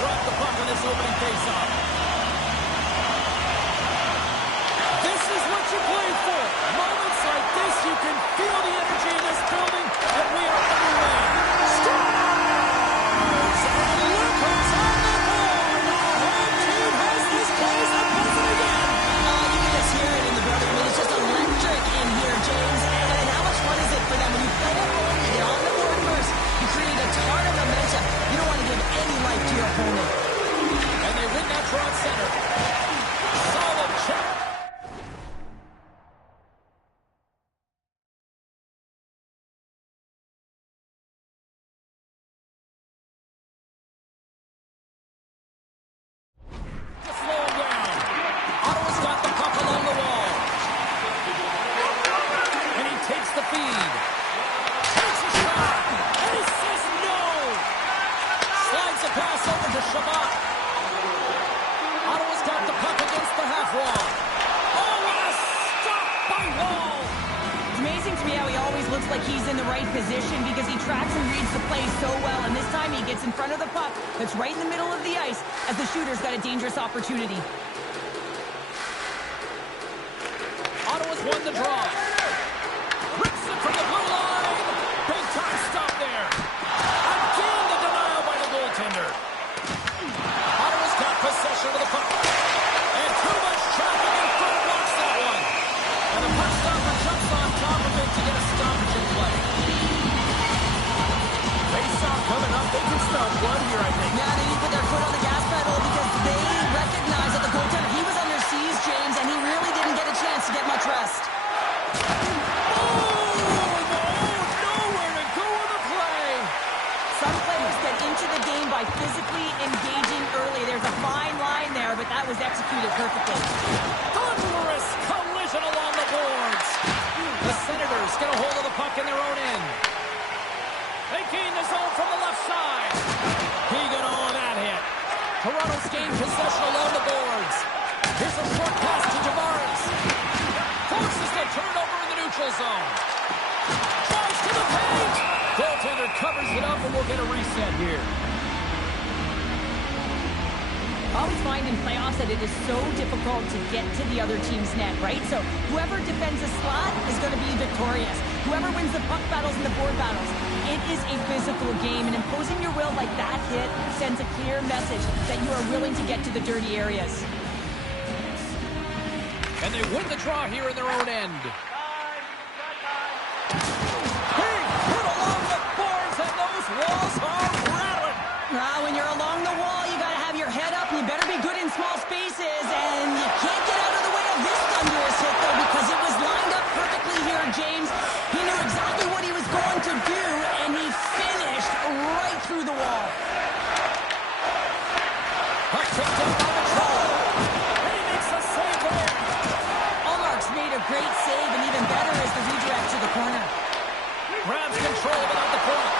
drop the puck on this opening faceoff. This is what you play for. Moments like this, you can feel the energy in this building, and we are underway. Stars! And look who's on the board. The home team has this place a buzzing again. Oh, you can just hear it in the building. I mean, it's just electric in here, James. And how much fun is it for them when you play at home, you get on the board first, you create a ton of momentum. You don't want to give any life to your opponent. And they win that draw at center. Solid check. Like he's in the right position because he tracks and reads the play so well, and this time he gets in front of the puck that's right in the middle of the ice as the shooter's got a dangerous opportunity. Ottawa's won the draw. Rips it from the blue line. Big time stop there. Again the denial by the goaltender. Ottawa's got possession of the puck. And too much traffic in front blocks that one. And the puck stopper jumps on top of it to get a stoppage in play. Face-off coming up. They can smell blood here, I think. Yeah, they need to put their foot on the gas pedal because they recognize that the goaltender, he was under siege, James, and he really didn't get a chance to get much rest. Nowhere to go in the play. Some players get into the game by physically engaging early. There's a fine line there, but that was executed perfectly. Thunderous collision along the boards. The Senators get a hold of the puck in their own end. They gain the zone from the left side. He got all of that hit. Toronto's gained possession along the boards. Here's a short pass to Tavares. Forces the turnover in the neutral zone. Tries to the paint. Goaltender covers it up, and we'll get a reset here. I always find in playoffs that it is so difficult to get to the other team's net, right? So whoever defends a slot is going to be victorious. Whoever wins the puck battles and the board battles, it is a physical game, and imposing your will like that hit sends a clear message that you are willing to get to the dirty areas. And they win the draw here in their own end. Big hit along the boards, and those walls are rattling. When you're along the wall, you got to have your head up, and you better be good in small spaces, and you can't get out of the way of this thunderous hit, though, because it was lined up perfectly here, James. He knew exactly what he was going to do, and he finished right through the wall. Puck picked up by the troll. And he makes a save there. Allmark's made a great save, and even better is the redirect to the corner. Grabs control of it on the point.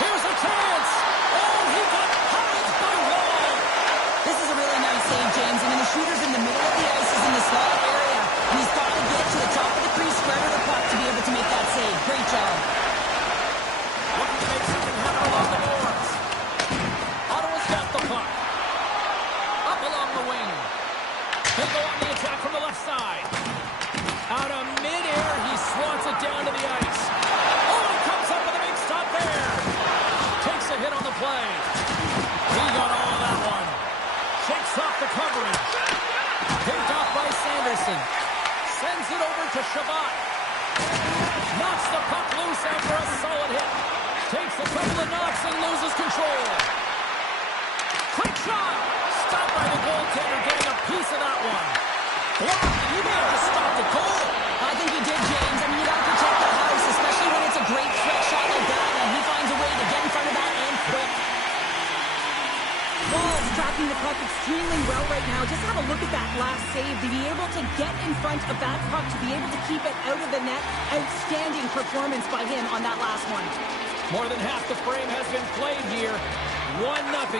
Here's a chance. Oh, he got pounced by Wall. This is a really nice save, James. I mean, the shooter's in the middle of the ice, is in the slot area, and he's got to get to the top of the crease, spread of the puck to be able to make that save. Great job. Looking to make something happen along the boards. Ottawa's got the puck. Up along the wing. They go on the attack from the left side. Out of midair, he swats it down to the ice. Oh, he comes up with a big stop there. Takes a hit on the play. He got all of that one. Shakes off the coverage. Picked off by Sanderson. Sends it over to Shabbat. Knocks the puck loose after a solid hit. Takes a couple of knocks and loses control. Quick shot. Stopped by the goaltender, getting a piece of that one. Blocked. He may have just stopped the goal. I think he did, James. I mean, you got to protect the house, especially when it's a great threat shot like that, and he finds a way to get in front of that and quick. Wall's tracking the puck extremely well right now. Just have a look at that last save. To be able to get in front of that puck, to be able to keep it out of the net, outstanding performance by him on that last one. More than half the frame has been played here. 1-0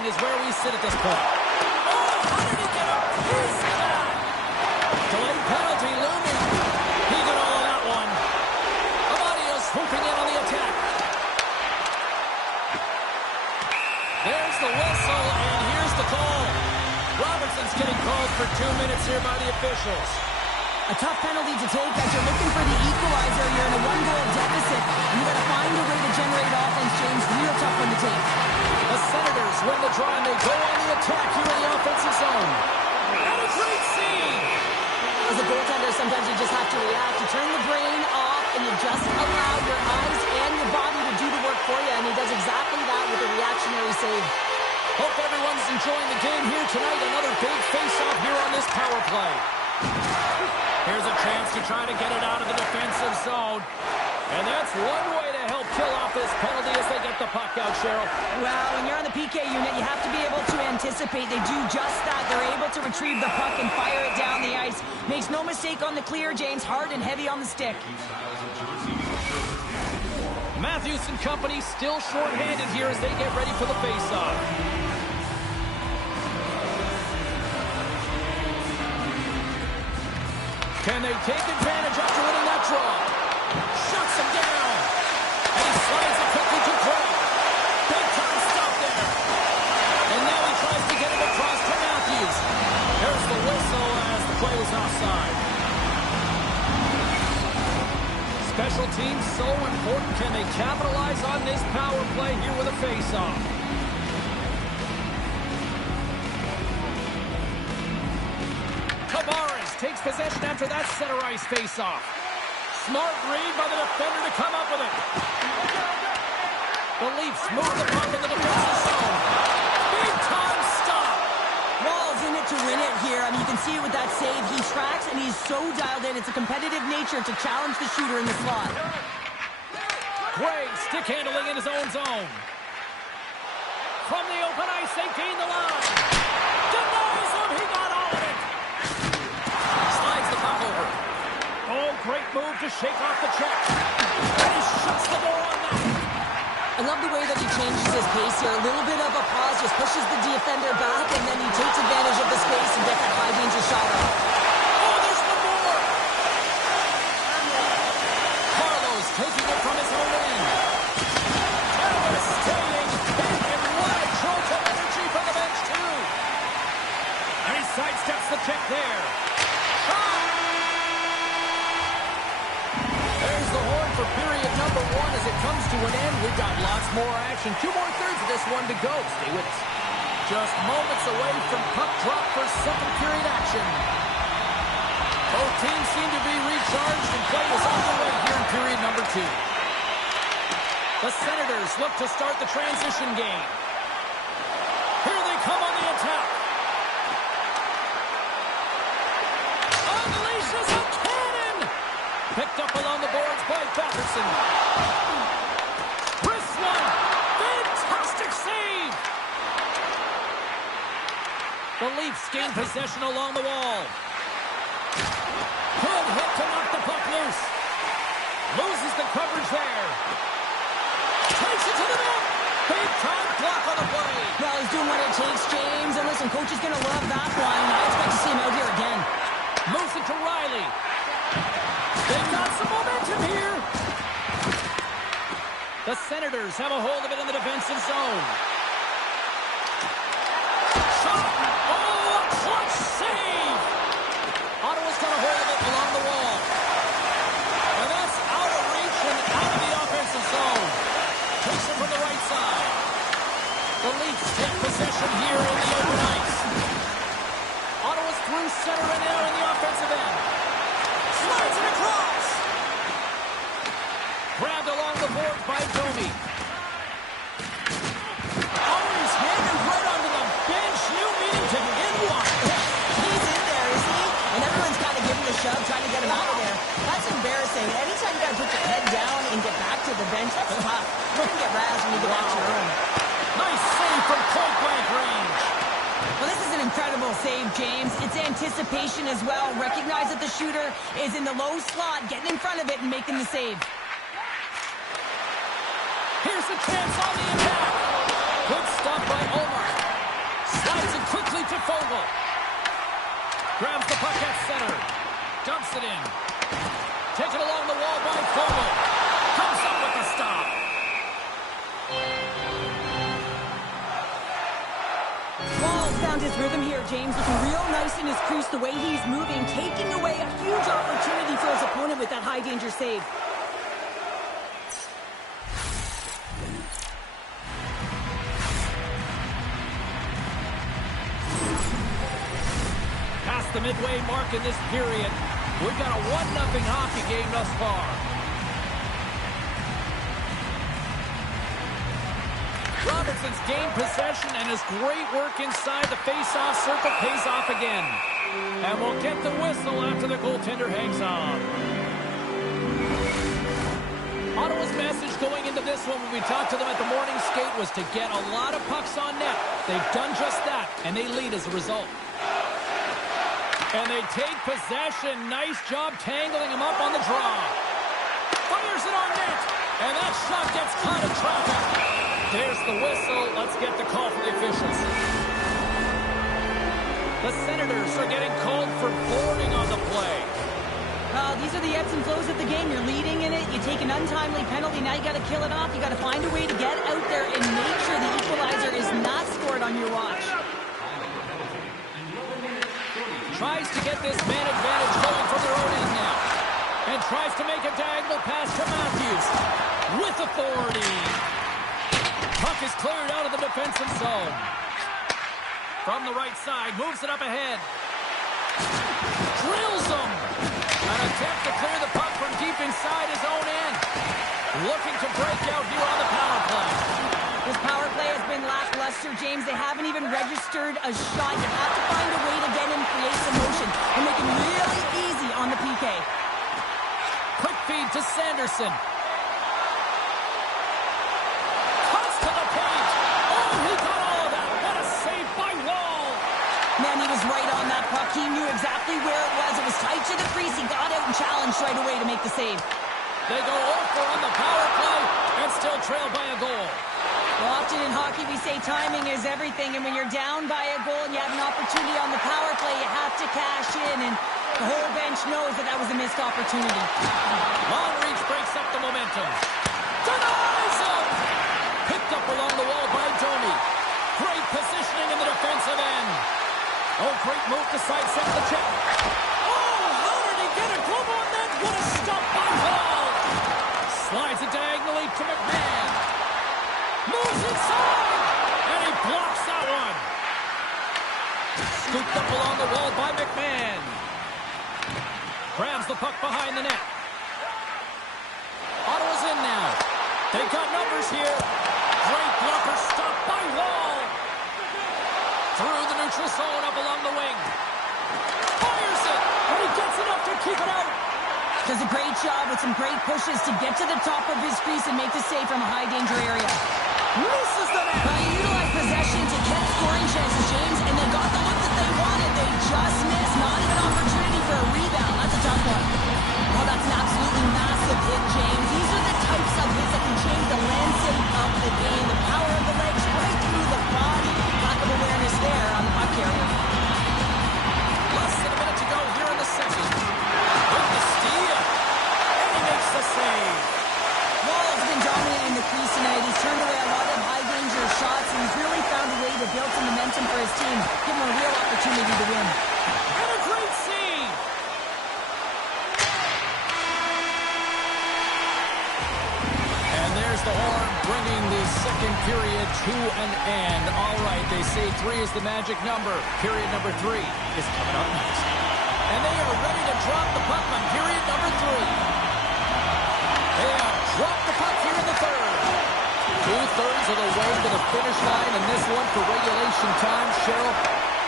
is where we sit at this point. Oh, how did he get a piece of that? Delayed penalty looming. He got all of that one. Amadio's swooping in on the attack. There's the whistle, and here's the for 2 minutes here by the officials. A tough penalty to take as you're looking for the equalizer. You're in a one-goal deficit. You got to find a way to generate offense, James. Real tough one to take. The Senators win the draw, and they go on the attack here in the offensive zone. And a great save! As a goaltender, sometimes you just have to react. You turn the brain off, and you just allow your eyes and your body to do the work for you, and he does exactly that with a reactionary save. Hope everyone's enjoying the game here tonight. Another big face-off here on this power play. Here's a chance to try to get it out of the defensive zone. And that's one way to help kill off this penalty as they get the puck out, Cheryl. Well, when you're on the PK unit, you have to be able to anticipate. They do just that. They're able to retrieve the puck and fire it down the ice. Makes no mistake on the clear, James. Hard and heavy on the stick. Matthews and company still shorthanded here as they get ready for the face-off. Can they take advantage after winning that draw? Shuts him down. And he slides it quickly to Gray. Big time stop there. And now he tries to get it across to Matthews. There's the whistle as the play was offside. Special teams so important. Can they capitalize on this power play here with a face-off? Takes possession after that center ice face-off. Smart read by the defender to come up with it. The Leafs move the puck in the defensive zone. Big time stop. Wall's in it to win it here. I mean, you can see it with that save. He tracks and he's so dialed in. It's a competitive nature to challenge the shooter in the slot. Gray stick handling in his own zone. From the open ice, they gain the line. Denies him. He got all of it. Over. Oh, great move to shake off the check. And he shuts the door on that. I love the way that he changes his pace here. A little bit of a pause, just pushes the defender back, and then he takes advantage of the space and gets that high danger shot off. Oh, there's one more. Carlos taking it from his own end. Devastating hit, and what a jolt of energy from the bench, too. And he sidesteps the check there. For period number 1 as it comes to an end. We've got lots more action. 2 more thirds of this one to go. Stay with us. Just moments away from puck drop for second period action. Both teams seem to be recharged and play is underway here in period number 2. The Senators look to start the transition game. Here they come on the attack. Unleashes a cannon! Picked up along the boards by Batherson. Wrist one. Fantastic save. The Leafs gain possession along the wall. Good hit to knock the puck loose. Loses the coverage there. Takes it to the net. Big time block on the play. Well, he's doing what it takes, James. And listen, coach is going to love that line. I expect to see him out here again. Moves it to Riley. They've got some momentum here. The Senators have a hold of it in the defensive zone. Shot. Oh, a clutch save. Ottawa's got a hold of it along the wall. And that's out of reach and out of the offensive zone. Takes it from the right side. The Leafs take possession here in the open ice. Ottawa's through center and now in the offensive end. Slides it across. Grabbed along the boards by Domi. Oh, he's handed right onto the bench. New meaning to hit one. He's in there, isn't he? And everyone's kind of giving the shove, trying to get him out of there. That's embarrassing. Anytime you got to put your head down and get back to the bench, that's tough. You can get razzed when you get back to your room. Nice save from point-blank range. Well, this is an incredible save, James. It's anticipation as well. Recognize that the shooter is in the low slot, getting in front of it and making the save. Here's the chance on the attack. Good stop by Omar. Slides it quickly to Fogle. Grabs the puck at center. Dumps it in. Taken along the wall by Fogle. Comes up with the stop. Wall's found his rhythm here, James, looking real nice in his crease, the way he's moving, taking away a huge opportunity for his opponent with that high-danger save. Past the midway mark in this period, we've got a 1-0 hockey game thus far. Robertson's gained possession, and his great work inside the face-off circle pays off again. And we'll get the whistle after the goaltender hangs on. Ottawa's message going into this one when we talked to them at the morning skate was to get a lot of pucks on net. They've done just that, and they lead as a result. And they take possession. Nice job tangling him up on the draw. Fires it on net, and that shot gets caught in traffic. There's the whistle. Let's get the call from the officials. The Senators are getting called for boarding on the play. These are the ebbs and flows of the game. You're leading in it. You take an untimely penalty. Now you got to kill it off. You got to find a way to get out there and make sure the equalizer is not scored on your watch. Tries to get this man advantage going from their own end now. And tries to make a diagonal pass to Matthews. With authority. Puck is cleared out of the defensive zone. From the right side, moves it up ahead. Drills him. An attempt to clear the puck from deep inside his own end. Looking to break out here on the power play. This power play has been lackluster, James. They haven't even registered a shot. You have to find a way to get in, create some motion, and make it really easy on the PK. Quick feed to Sanderson. Cuts to the paint. Oh, he got all of that. What a save by Wall. Man, he was right on that puck. He knew exactly where it was. It was tight to the crease. He got out and challenged right away to make the save. They go over on the power play and still trail by a goal. Well, often in hockey we say timing is everything, and when you're down by a goal and you have an opportunity on the power play, you have to cash in, and the whole bench knows that that was a missed opportunity. Long reach breaks up the momentum. Denies him! Picked up along the wall by Domi. Great positioning in the defensive end. Oh, great move to sidestep the check. Oh, how did he get a glove on that? What a stop by Hall! Slides it diagonally to McMahon. Moves inside! And he blocks that one. Scooped up along the wall by McMahon. Grabs the puck behind the net. Ottawa's in now. They've got numbers here. Great blocker stop by Wall. Through the neutral zone up along the wing. Fires it! And he gets enough to keep it out. Does a great job with some great pushes to get to the top of his crease and make the save from a high-danger area. Misses the net. Well, you utilize possession to get scoring chances, James, and they got the look that they wanted. They just missed. Not even an opportunity for a rebound. That's a tough one. Oh, that's an absolutely massive hit, James. These are the types of hits that can change the landscape of the game. The power of the legs right through the body. Lack of awareness there on the puck carrier. Less than a minute to go here in the second. With the steal. And he makes the save. Wall's been dominant in the crease tonight. He's turned away a lot of high-danger shots, and he's really found a way to build some momentum for his team, give him a real opportunity to win. And a great save. And there's the horn, bringing the second period to an end. All right, they say 3 is the magic number. Period number 3 is coming up next. And they are ready to drop the puck on period number 3. They have dropped the puck here in the third. 2/3 of the way to the finish line, and this one for regulation time. Cheryl,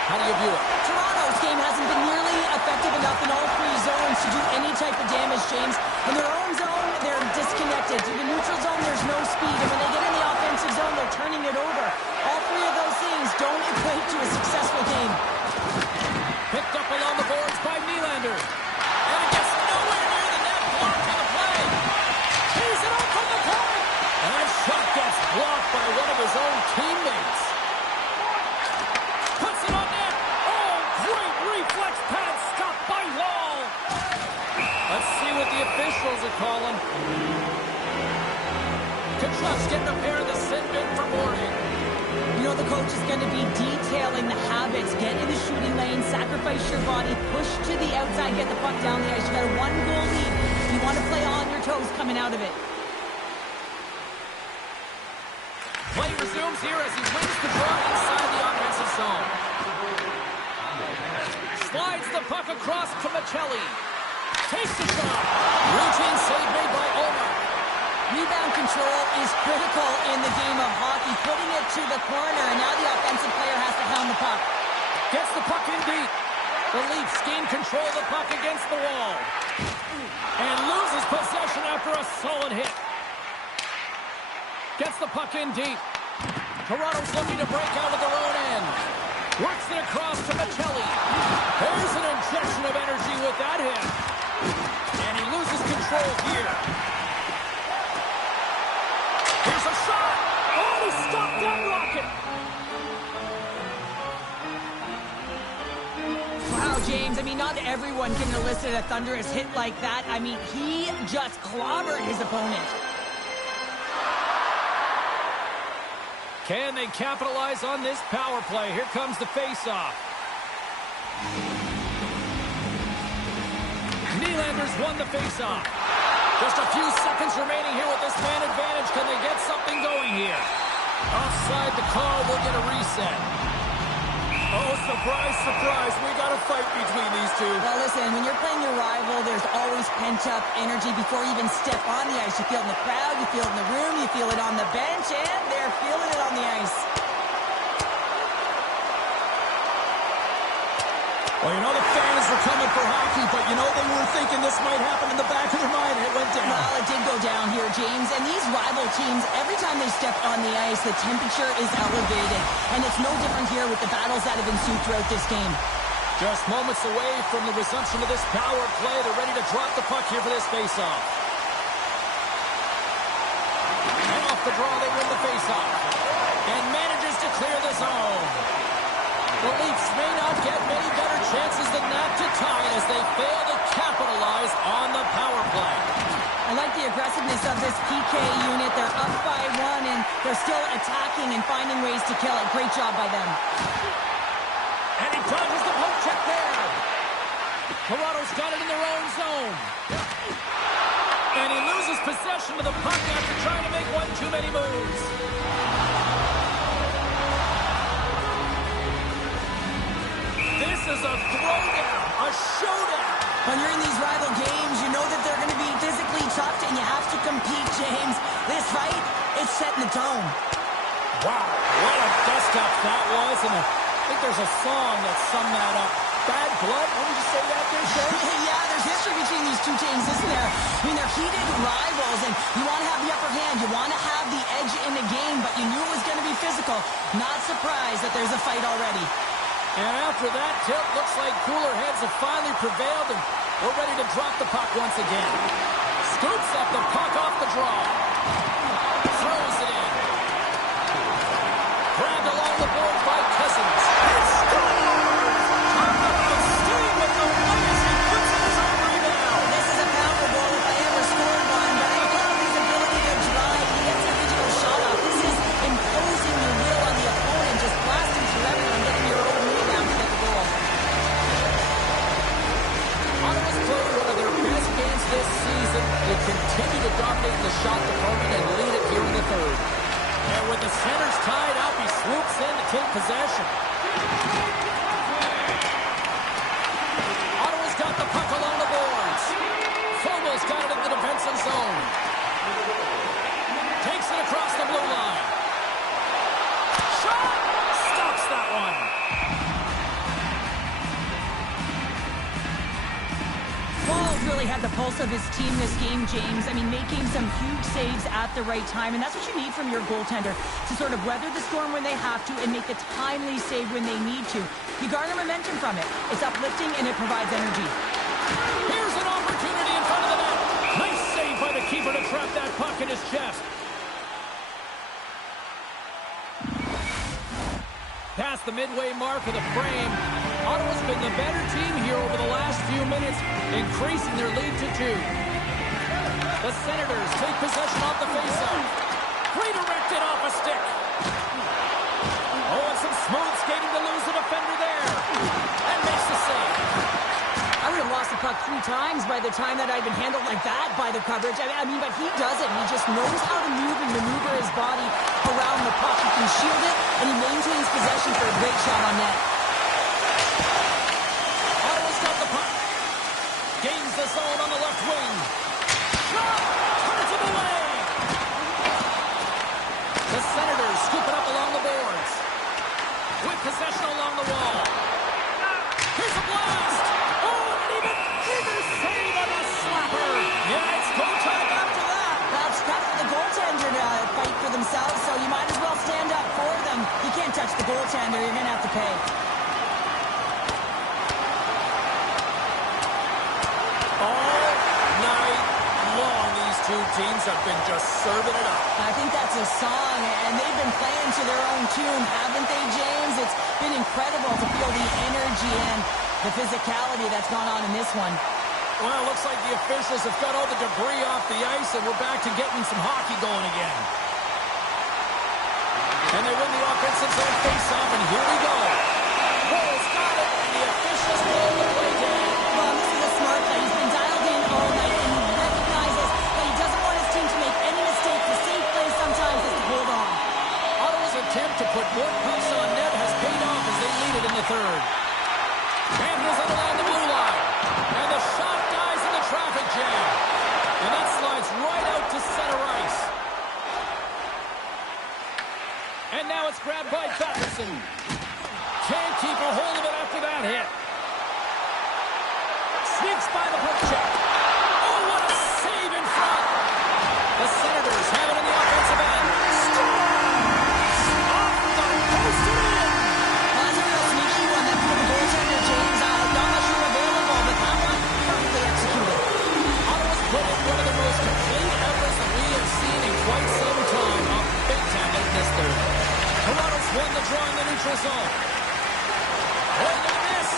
how do you view it? Toronto's game hasn't been nearly effective enough in all 3 zones to do any type of damage, James. In their own zone, they're disconnected. To the neutral zone, there's no speed, and when they get in the offensive zone, they're turning it over. All 3 of those things don't equate to a successful game. Picked up along the boards by Nylander. And it gets nowhere near the net. Blocked on the play. Tees it up from the point. And that shot gets blocked by one of his own teammates. Puts it on net. Oh, great reflex pad stopped by Wall. Let's see what the officials are calling. Kachuk's getting a pair of the sin bin for boarding. You know the coach is going to be detailing the habits. Get in the shooting lane, sacrifice your body, push to the outside, get the puck down the ice. You got a 1-goal lead. You want to play on your toes coming out of it. Play resumes here as he wins the draw inside the offensive zone. Slides the puck across to Michelli. Takes the shot. Routine save made by Omar. Rebound control is critical in the game of hockey. Putting it to the corner, and now the offensive player has to hound the puck. Gets the puck in deep. The Leafs gain control of the puck against the wall. And loses possession after a solid hit. Gets the puck in deep. Toronto's looking to break out of their own end. Works it across to Michelli. There's an injection of energy with that hit. And he loses control here. Here's a shot. Oh, he stopped that rocket. Wow, James, I mean, not everyone can elicit a thunderous hit like that. I mean, he just clobbered his opponent. Can they capitalize on this power play? Here comes the face-off. Nylander's won the face-off. Just a few seconds remaining here with this man advantage. Can they get something going here? Offside the call, we'll get a reset. Oh, surprise, surprise. We got a fight between these two. Well, listen, when you're playing your rival, there's always pent-up energy before you even step on the ice. You feel it in the crowd, you feel it in the room, you feel it on the bench, and they're feeling it on the ice. Well, you know the fans were coming for hockey, but you know they were thinking this might happen in the back of their mind. It went down. Well, it did go down here, James. And these rival teams, every time they step on the ice, the temperature is elevated. And it's no different here with the battles that have ensued throughout this game. Just moments away from the resumption of this power play. They're ready to drop the puck here for this faceoff. And off the draw, they win the faceoff. And manages to clear the zone. The Leafs may not get many better chances than that to tie as they fail to capitalize on the power play. I like the aggressiveness of this PK unit. They're up by 1, and they're still attacking and finding ways to kill it. Great job by them. And he dodges the poke check there. Toronto's got it in their own zone. And he loses possession of the puck after trying to make one too many moves. This is a throwdown, a showdown. When you're in these rival games, you know that they're going to be physically tough, and you have to compete, James. This fight, it's setting the tone. Wow, what a dust-up that was, and I think there's a song that summed that up. Bad blood, what did you say that there, Shane? Yeah, there's history between these two teams, isn't there? I mean, they're heated rivals, and you want to have the upper hand. You want to have the edge in the game, but you knew it was going to be physical. Not surprised that there's a fight already. And after that tilt, looks like cooler heads have finally prevailed, and we're ready to drop the puck once again. Scoops up the puck off the draw. Throws it in. Grabbed along the board by Cousins. And scores! Talk about steam with the latest. He puts in his own rebound. This is a power goal if I ever scored one, but I love his ability to drive. He gets the original shot off. This is imposing your will on the opponent, just blasting through everyone, getting your own rebound to get the goal. Ottawa's played one of their best games this season. They continue to dominate the shot department and lead it here in the third. And with the centers tied up, he swoops in to take possession. Ottawa's got the puck along the boards. Fogel's got it in the defensive zone. Takes it across the blue line. Shot! Stops that one. Paul's really had the pulse of his team this game, James. I mean, making some huge saves at the right time, and that's what you need from your goaltender, to sort of weather the storm when they have to and make the timely save when they need to. You garner momentum from it. It's uplifting, and it provides energy. Here's an opportunity in front of the net. Nice save by the keeper to trap that puck in his chest. Past the midway mark of the frame, Ottawa's been the better team here over the last few minutes, increasing their lead to 2. The Senators take possession off the faceoff. Redirected off a stick. by the time that I've been handled like that by the coverage. I mean, but he doesn't. He just knows how to move and maneuver his body around the puck. He can shield it, and he maintains possession for a great shot on net. Ottawa's got the puck. Gains the zone on the left wing. Shot! Turns him away! The Senators scoop it up along the boards. With possession along the wall. Here's a blast! Oh, and even bigger save on the slapper! Yeah, it's go time after that! That's tough for the goaltender to fight for themselves, so you might as well stand up for them. You can't touch the goaltender, you're going to have to pay. All night long, these two teams have been just serving it up. I think that's a song, and they've been playing to their own tune, haven't they, James? It's been incredible to feel the energy and the physicality that's gone on in this one. Well, it looks like the officials have got all the debris off the ice, and we're back to getting some hockey going again. And they win the offensive zone face-off, and here we go. Bull's got it, and the officials blow the play down. Well, this is a smart play. He's been dialed in all night, and he recognizes that he doesn't want his team to make any mistakes. The safe play sometimes is to hold on. Ottawa's attempt to put more pucks on net has paid off as they lead it in the third. Handles it along the blue line. And the shot dies in the traffic jam. And that slides right out to center ice. And now it's grabbed by Patterson. Can't keep a hold of it after that hit. Sneaks by the puck check. Oh, what a save in front. The Senators have it in the offensive end. Scores! Off the post and in. That's a real sneaky one. That's for the goaltender, James. Not much room available, but that one perfectly executed. Ottawa's put in one of the most complete efforts that we have seen in quite some time. Up big time in this third. Toronto's won the draw in the neutral zone. Oh, look at this.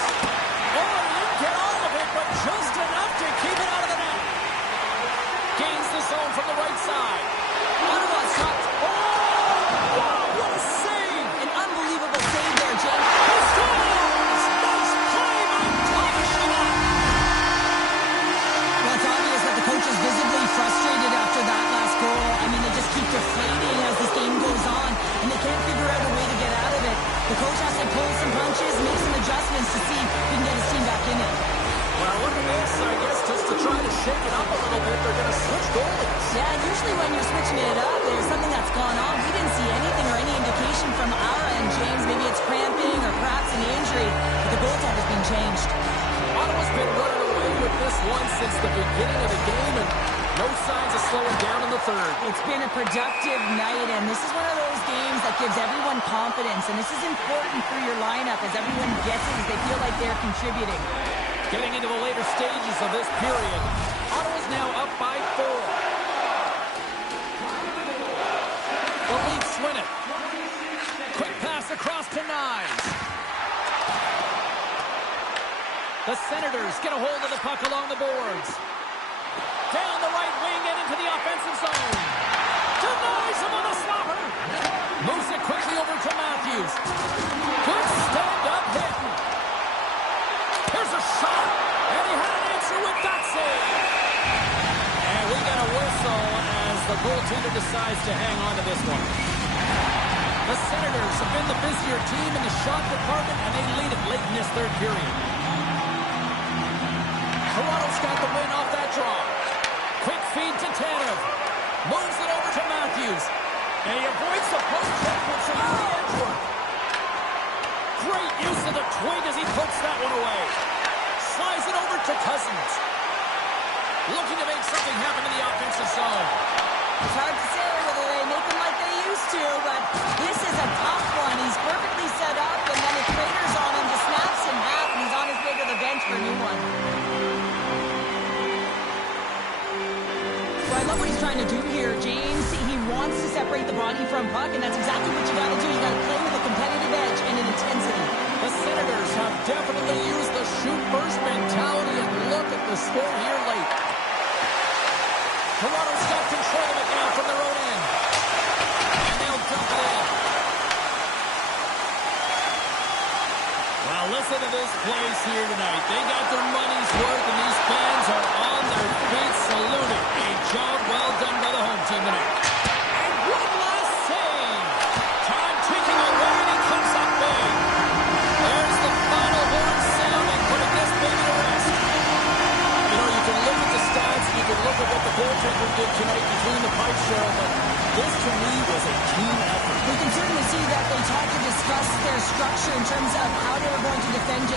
Oh, he didn't get all of it, but just enough to keep it out of the net. Gains the zone from the right side. Ottawa's shot. Oh, what a save. An unbelievable save there, James. He scores! Nice play by Thomas Chabot. Well, it's obvious that the coach is visibly frustrated after that last goal. I mean, they just keep deflating as this game goes on, and they can't figure out a way to get out of it. The coach has to pull some punches, make some adjustments to see if he can get his team back in it. Well, look at this. I guess just to try to shake it up a little bit, they're going to switch goalies. Yeah, and usually when you're switching it up, there's something that's gone on. We didn't see anything or any indication from our end, James. Maybe it's cramping or perhaps an injury, but the goaltender's been changed. Ottawa's been running away with this one since the beginning of the game, and no signs of slowing down in the third. It's been a productive night, and this is one of those games that gives everyone confidence, and this is important for your lineup as everyone gets it, as they feel like they're contributing. Getting into the later stages of this period, Ottawa's now up by 4. The Leafs win it. Quick pass across to Nyes. The Senators get a hold of the puck along the boards. Down the right wing and into the offensive zone. Denies him on the slapper. Moves it quickly over to Matthews. Good stand-up hit. Here's a shot, and he had an answer with that save. And we got a whistle as the goaltender decides to hang on to this one. The Senators have been the busier team in the shot department, and they lead it late in this third period. Toronto's got the win off that draw. Quick feed to Tanev. Moves it over to Matthews. And he avoids the post check with some early edge work. Great use of the twig as he pokes that one away. Slides it over to Cousins. Looking to make something happen in the offensive zone. It's hard to say whether they make him like they used to, but this is a tough one. He's perfectly set up, and then if Trader's on him, just snaps in half, and he's on his way to the bench for a new one. Well, I love what he's trying to do here, James. He wants to separate the body from puck, and that's exactly what you got to do. You got to play with a competitive edge and an intensity. The Senators have definitely used the shoot-first mentality, and look at the score here late. Toronto's got control of it now from their own end. And they'll dump it in. Well, listen to this place here tonight. They got their money's worth, and these fans are on This, to me, was a team effort. We can certainly see that they talked to discuss their structure in terms of how they were going to defend James